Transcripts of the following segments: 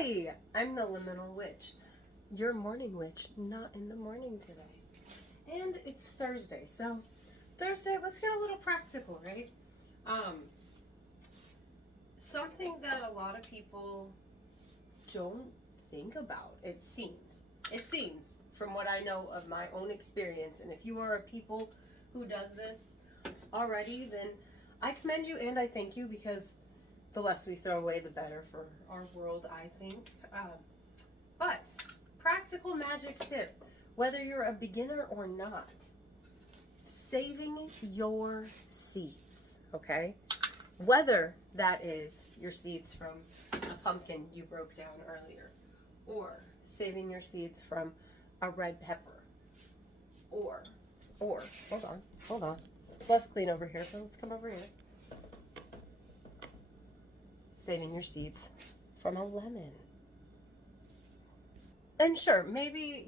Hi, I'm the Liminal Witch, your morning witch, not in the morning today. And it's Thursday, so Thursday, let's get a little practical, right? Something that a lot of people don't think about, it seems from what I know of my own experience, and if you are a people who does this already, then I commend you and I thank you, because the less we throw away, the better for our world, I think. But practical magic tip, whether you're a beginner or not, saving your seeds, okay? Whether that is your seeds from a pumpkin you broke down earlier, or saving your seeds from a red pepper, or, hold on. It's less clean over here, but let's come over here. Saving your seeds from a lemon. And sure, maybe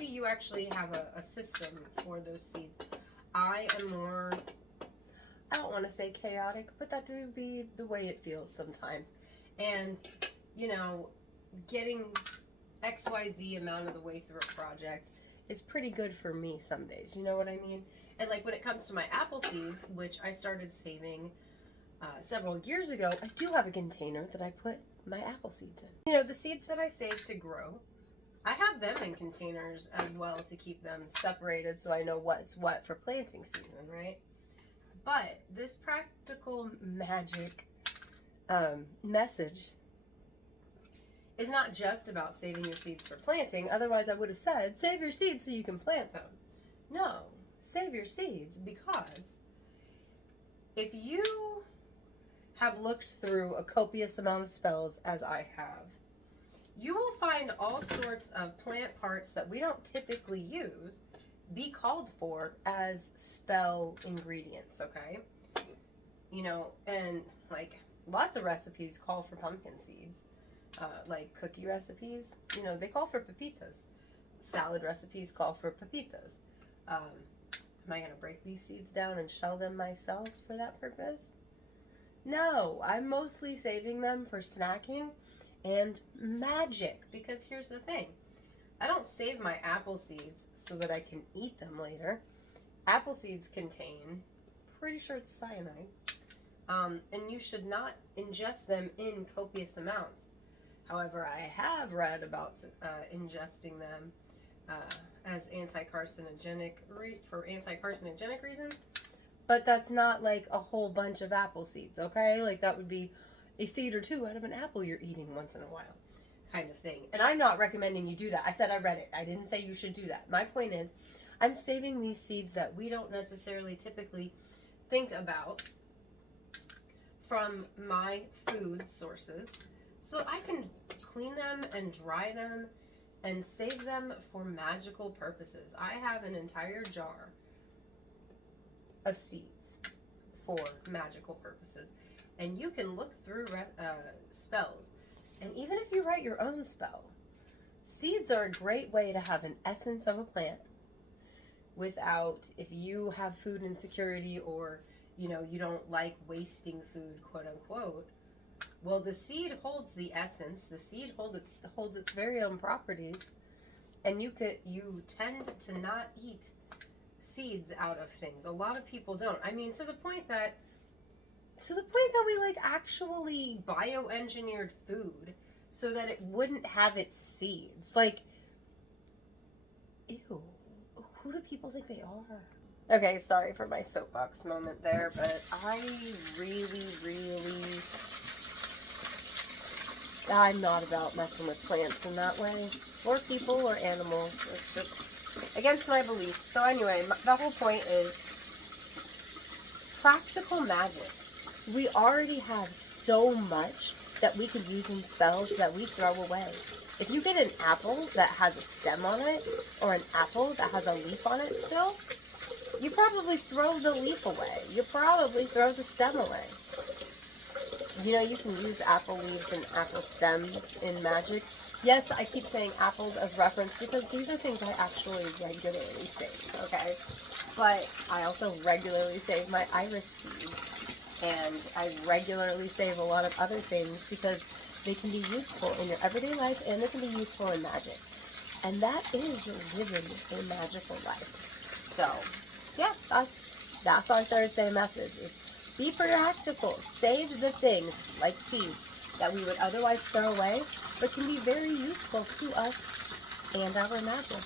you actually have a system for those seeds. I am more, I don't want to say chaotic, but that do be the way it feels sometimes. And, getting XYZ amount of the way through a project is pretty good for me some days. You know what I mean? And like when it comes to my apple seeds, which I started saving several years ago, I do have a container that I put my apple seeds in. The seeds that I save to grow, I have them in containers as well to keep them separated so I know what's what for planting season, right? But this practical magic message is not just about saving your seeds for planting. Otherwise, I would have said, save your seeds so you can plant them. No, save your seeds because if you have looked through a copious amount of spells, as I have, you will find all sorts of plant parts that we don't typically use be called for as spell ingredients, okay? And like lots of recipes call for pumpkin seeds. Like cookie recipes, they call for pepitas. Salad recipes call for pepitas. Am I going to break these seeds down and shell them myself for that purpose? No, I'm mostly saving them for snacking and magic, because here's the thing. I don't save my apple seeds so that I can eat them later. Apple seeds contain, pretty sure it's cyanide, and you should not ingest them in copious amounts. However, I have read about ingesting them as for anti-carcinogenic reasons, but that's not like a whole bunch of apple seeds, okay? Like that would be a seed or two out of an apple you're eating once in a while, kind of thing. And I'm not recommending you do that. I said I read it. I didn't say you should do that. My point is, I'm saving these seeds that we don't necessarily typically think about from my food sources, so I can clean them and dry them and save them for magical purposes. I have an entire jar of seeds for magical purposes. And you can look through spells. And even if you write your own spell, seeds are a great way to have an essence of a plant without, if you have food insecurity or, you don't like wasting food, quote unquote, well, the seed holds the essence. The seed holds its very own properties, and you tend to not eat seeds out of things. A lot of people don't. I mean, to the point that we like actually bioengineered food so that it wouldn't have its seeds. Like, ew. Who do people think they are? Okay, sorry for my soapbox moment there, but I'm not about messing with plants in that way, or people, or animals. It's just against my beliefs. So anyway, the whole point is practical magic. We already have so much that we could use in spells that we throw away. If you get an apple that has a stem on it, or an apple that has a leaf on it still, you probably throw the leaf away. You probably throw the stem away. You can use apple leaves and apple stems in magic. Yes, I keep saying apples as reference because these are things I actually regularly save, okay? But I also regularly save my iris seeds. And I regularly save a lot of other things because They can be useful in your everyday life, and they can be useful in magic. And that is living a magical life. So, yeah, that's our Thursday message. Is be practical. Save the things like seeds that we would otherwise throw away, but can be very useful to us and our magic.